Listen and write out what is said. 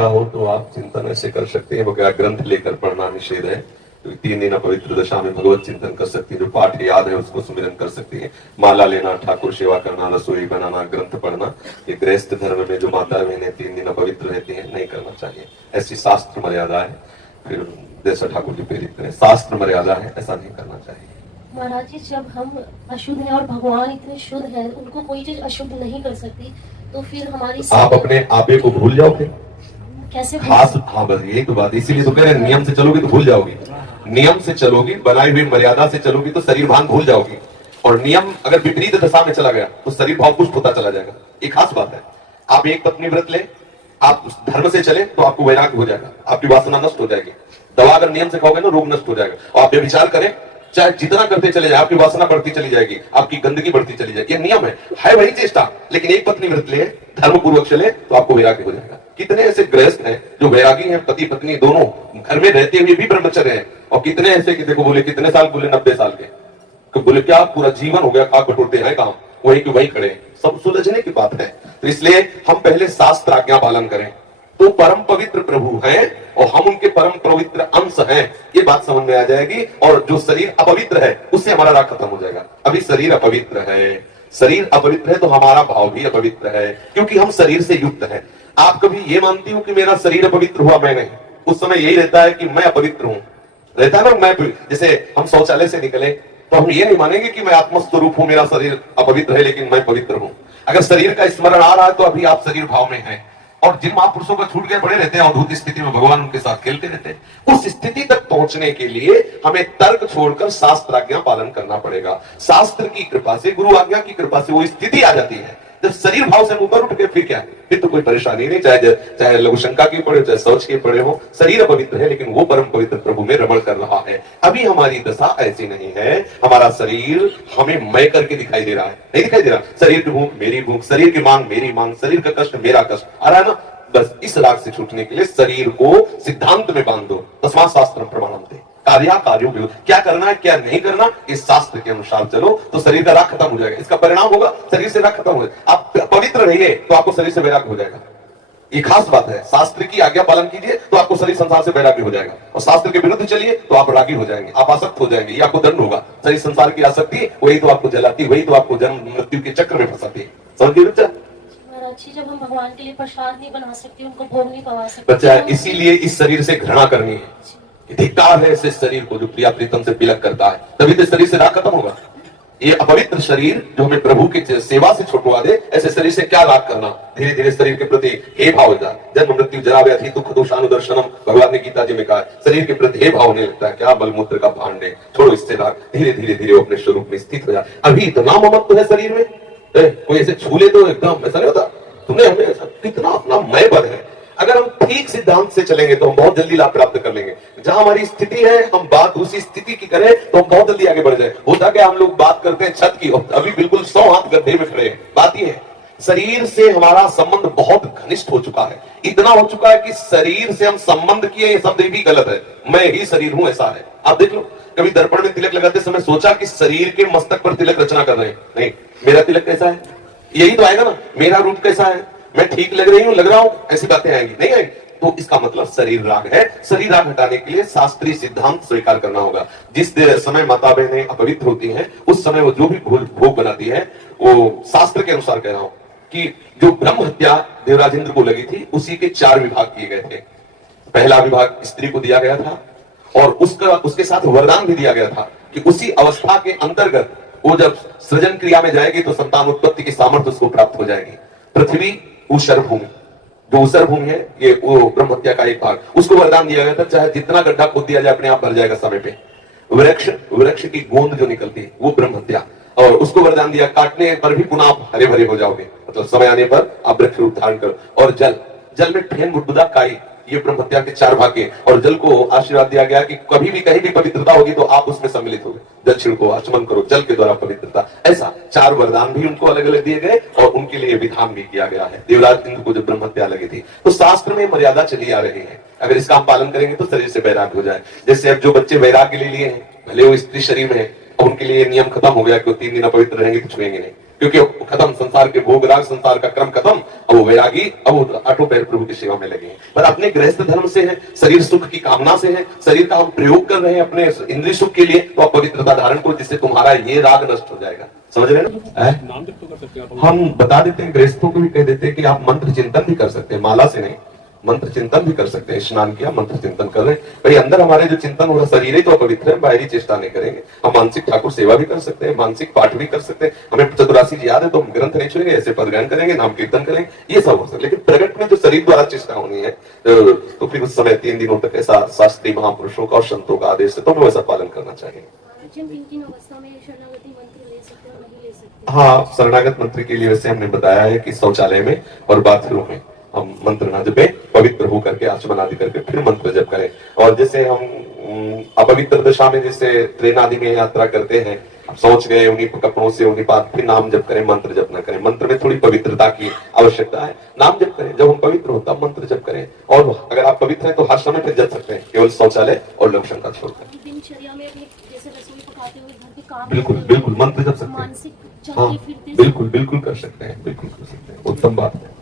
गया हो तो आप चिंतन ऐसे कर सकते हैं, वो क्या ग्रंथ लेकर पढ़ना निषेध है। तो 3 दिन पवित्र दशा में भगवत चिंतन कर सकती है, जो पाठ याद है उसको सुमिरन कर सकती है। माला लेना, ठाकुर सेवा करना, रसोई बनाना, ग्रंथ पढ़ना, ये गृहस्थ धर्म में जो माता बहनें 3 दिन पवित्र रहती है नहीं करना चाहिए। ऐसी शास्त्र मर्यादा है। फिर जैसा ठाकुर जी प्रेरित करें, शास्त्र मर्यादा है, ऐसा नहीं करना चाहिए। महाराज जी, जब हम अशुद्ध हैं और भगवान इतने शुद्ध हैं, उनको कोई चीज अशुद्ध नहीं कर सकती, तो फिर हमारी आप अपने आपे को भूल जाओ फिर कैसे खास। हाँ बस यही तो बात, इसीलिए तो कह रहे हैं नियम से चलोगे तो भूल जाओगी। नियम से चलोगी, बनाई हुई मर्यादा से चलोगी तो शरीर भान भूल जाओगी। और नियम अगर विपरीत दशा में चला गया तो शरीर भाव पुष्ट होता चला जाएगा। एक खास बात है, आप एक पत्नी व्रत ले, आप धर्म से चले तो आपको वैराग्य हो जाएगा, आपकी वासना नष्ट हो जाएगी। दवा अगर नियम से खाओगे ना, रोग नष्ट हो जाएगा। और आप व्यभिचार करें, चाहे जितना करते चले जाए, आपकी वासना बढ़ती चली जाएगी, आपकी गंदगी बढ़ती चली जाएगी। ये नियम है वही चेष्टा। लेकिन एक पत्नी व्रत ले, धर्म पूर्वक चले तो आपको वैराग्य हो जाएगा। कितने ऐसे गृहस्थ हैं जो वैरागी हैं, पति पत्नी दोनों घर में रहते हुए भी ब्रह्मचर्य हैं। और कितने ऐसे कि देखो बोले कितने साल, बोले 90 साल के, तो बोले क्या पूरा जीवन हो गया, खाक बटोरते हैं काम, वही के वही खड़े। सब सुलझने की बात है। तो इसलिए हम पहले शास्त्र आज्ञा पालन करें तो परम पवित्र प्रभु हैं और हम उनके परम पवित्र अंश हैं, ये बात समझ में आ जाएगी। और जो शरीर अपवित्र है उससे हमारा राग खत्म हो जाएगा। अभी शरीर अपवित्र है, शरीर अपवित्र है तो हमारा भाव भी अपवित्र है, क्योंकि हम शरीर से युक्त हैं। आप कभी ये मानती हो कि मेरा शरीर अपवित्र हुआ? मैं नहीं। उस समय यही रहता है कि मैं अपवित्र हूं, रहता है ना। मैं जैसे हम शौचालय से निकले तो हम ये नहीं मानेंगे कि मैं आत्मस्वरूप हूं, मेरा शरीर अपवित्र है लेकिन मैं पवित्र हूं। अगर शरीर का स्मरण आ रहा है तो अभी आप शरीर भाव में हैं। और जिन महापुरुषों को छूट गए पड़े रहते हैं अद्भुत स्थिति में, भगवान उनके साथ खेलते रहते हैं। उस स्थिति तक पहुंचने के लिए हमें तर्क छोड़कर शास्त्र आज्ञा पालन करना पड़ेगा। शास्त्र की कृपा से, गुरु आज्ञा की कृपा से वो स्थिति आ जाती है जब शरीर भाव से ऊपर उठ के फिर क्या, फिर तो कोई परेशानी नहीं। चाहे लघु शंका की पड़े, चाहे शौच के पड़े हो, शरीर अपवित्र है लेकिन वो परम पवित्र प्रभु में रमण कर रहा है। अभी हमारी दशा ऐसी नहीं है। हमारा शरीर हमें मैं करके दिखाई दे रहा है, नहीं दिखाई दे रहा। शरीर की भूख मेरी भूख, शरीर की मांग मेरी मांग, शरीर का कष्ट मेरा कष्ट आ रहा है ना। बस इस राग से छूटने के लिए शरीर को सिद्धांत में बांध दो। तस्मात् शास्त्रम प्रमाणन्ते, कार्यों में क्या करना है क्या नहीं करना, इस शास्त्र के अनुसार चलो तो शरीर का राग खत्म हो जाएगा। इसका परिणाम होगा शरीर से राग खत्म हो जाएगा। आप पवित्र रहिए तो आपको शरीर से वैराग्य हो जाएगा। ये खास बात है। शास्त्र की आज्ञा पालन कीजिए तो आपको शरीर संसार से वैराग्य हो जाएगा। और शास्त्र के विरुद्ध चलिए तो आप रागी हो जाएंगे, आप आसक्त हो जाएंगे, ये आपको दंड होगा। शरीर संसार की आसक्ति वही तो आपको जलाती, वही तो आपको जन्म मृत्यु के चक्र में फंसाती है। समझ गए बच्चा? अच्छी, जब हम भगवान के लिए प्रसाद नहीं बना सकते, उनको भोग नहीं पवा सकते बच्चा, इसीलिए इस शरीर से घृणा करनी है। धिक्कार है ऐसे शरीर को जो प्रिया प्रीतम से बिलक करता है, तभी तो शरीर से राग खत्म होगा। ये अपवित्र शरीर जो हमें प्रभु की सेवा से छुटवा दे, ऐसे शरीर से क्या राग करना। धीरे धीरे शरीर के प्रति हे भाव हो जाए। जन्म मृत्यु जरा व्याधि दुख दोषानुदर्शनम, भगवान ने गीता जी में कहा, शरीर के प्रति हे भाव होने लगता है। क्या बलमूत्र का भांड है, छोड़ो इससे राग। धीरे धीरे धीरे वो अपने स्वरूप में स्थित हो जाए। अभी इतना ममत्व है शरीर में, कोई ऐसे छूले तो एकदम ऐसा नहीं होता। तुमने हमें ऐसा कितना अपना मैं बद है। अगर हम ठीक सिद्धांत से चलेंगे तो हम बहुत जल्दी लाभ प्राप्त कर लेंगे। जहां हमारी स्थिति है हम बात उसी स्थिति की करें तो हम बहुत जल्दी आगे बढ़ जाए। होता क्या, हम लोग बात करते हैं छत की, अभी बिल्कुल 100 हाथ गड्ढे में खड़े हैं। बात यह है, शरीर से हमारा संबंध बहुत घनिष्ठ हो चुका है। इतना हो चुका है कि शरीर से हम संबंध किए, ये शब्द भी गलत है। मैं ही शरीर हूं, ऐसा है। आप देख लो, कभी दर्पण में तिलक लगाते समय सोचा कि शरीर के मस्तक पर तिलक रचना कर रहे हैं? नहीं, मेरा तिलक कैसा है यही तो आएगा ना। मेरा रूप कैसा है, मैं ठीक लग रही हूं, लग रहा हूं, ऐसी बातें आएंगी नहीं आएंगी। तो इसका मतलब शरीर राग है। शरीर राग हटाने के लिए शास्त्रीय सिद्धांत स्वीकार करना होगा। जिस समय माता बहनें अपवित्र होती हैं उस समय वो जो भी भोग बनाती है वो शास्त्र के अनुसार कह रहा हूं कि जो ब्रह्म हत्या देवराज इंद्र को लगी थी उसी के 4 विभाग किए गए थे। पहला विभाग स्त्री को दिया गया था और उसके साथ वरदान भी दिया गया था कि उसी अवस्था के अंतर्गत वो जब सृजन क्रिया में जाएगी तो संतान उत्पत्ति की सामर्थ्य उसको प्राप्त हो जाएगी। पृथ्वी ऊषर भूमि, जो ऊषर भूमि है ये वो ब्रह्म हत्या का एक भाग, उसको वरदान दिया गया था चाहे जितना गड्ढा खोद दिया जाए अपने आप भर जाएगा समय पे। वृक्ष की गोंद जो निकलती है वो ब्रह्म हत्या, और उसको वरदान दिया काटने पर भी पुनः आप हरे भरे हो जाओगे, मतलब समय आने पर आप वृक्ष रूप धारण करो। और जल में ठेन बुदबुदा काई, ये ब्रह्म हत्या के 4 भाग के। और जल को आशीर्वाद दिया गया कि कभी भी कहीं भी पवित्रता होगी तो आप उसमें सम्मिलित होगे। जल छिड़को, आचमन करो, जल के द्वारा पवित्रता। ऐसा 4 वरदान भी उनको अलग अलग दिए गए और उनके लिए विधान भी किया गया है। देवराज इंद्र को जब ब्रह्म हत्या लगी थी तो शास्त्र में मर्यादा चली आ रही है। अगर इसका हम पालन करेंगे तो शरीर से वैराग्य हो जाए। जैसे अब जो बच्चे वैराग्य ले लिए हैं, भले वो स्त्री शरीर में है, उनके लिए नियम खत्म हो गया कि 3 दिन अपवित्र रहेंगे तो छुएंगे नहीं। क्योंकि अब खत्म संसार के भोग राग, संसार का क्रम खत्म। अब वो वैरागी, अब वो आठों पैर प्रभु की सेवा में लगे हैं। पर अपने गृहस्थ धर्म से है, शरीर सुख की कामना से है, शरीर का हम प्रयोग कर रहे हैं अपने इंद्रिय सुख के लिए, तो आप पवित्रता धारण करो, जिससे तुम्हारा ये राग नष्ट हो जाएगा। समझ रहे हैं ना? नाम जप तो कर सकते हैं हम बता देते हैं, गृहस्थों को भी कह देते हैं कि आप मंत्र चिंतन भी कर सकते हैं, माला से नहीं, मंत्र चिंतन भी कर सकते हैं। स्नान किया, मंत्र चिंतन कर रहे हैं, भाई अंदर हमारे जो चिंतन हो रहा, शरीर ही तो पवित्र है, बाहरी चेष्टा नहीं करेंगे। हम मानसिक ठाकुर सेवा भी कर सकते हैं, मानसिक पाठ भी कर सकते हैं। हमें चतुरासी जी याद है तो हम ग्रंथ नहीं छुएंगे, ऐसे पदगान करेंगे, नाम कीर्तन करेंगे, ये सब हो सकता है। लेकिन प्रकट में जो शरीर द्वारा चेष्टा होनी है, तो फिर उस समय 3 दिनों तक ऐसा शास्त्रीय महापुरुषों का और संतों का आदेश है, तो हमें वैसा पालन करना चाहिए। किन अवस्था में शरणागति मंत्र ले सकते हैं और नहीं ले सकते? हाँ, शरणागत मंत्र के लिए वैसे हमने बताया है कि शौचालय में और बाथरूम में हम मंत्र ना जपे, पवित्र होकर के आचमन आदि करके फिर मंत्र जप करें। और जैसे हम अपवित्र दशा में जैसे ट्रेन आदि में यात्रा करते हैं, सोच गए उन्हीं कपड़ों से, उन्हीं बात, फिर नाम जप करें, मंत्र जप न करें। मंत्र में थोड़ी पवित्रता की आवश्यकता है, नाम जप करें। जब हम पवित्र हो तब मंत्र जप करें, और अगर आप पवित्र हैं तो हर समय फिर जप सकते हैं, केवल शौचालय और लक्षण का छोड़कर। दिनचर्या में अपने जैसे रसोई पकाते हुए घर के काम, बिल्कुल बिल्कुल मंत्र जप सकते हैं। मानसिक हाँ चलते फिरते बिल्कुल बिल्कुल कर सकते हैं, बिल्कुल कर सकते हैं, उत्तम बात है।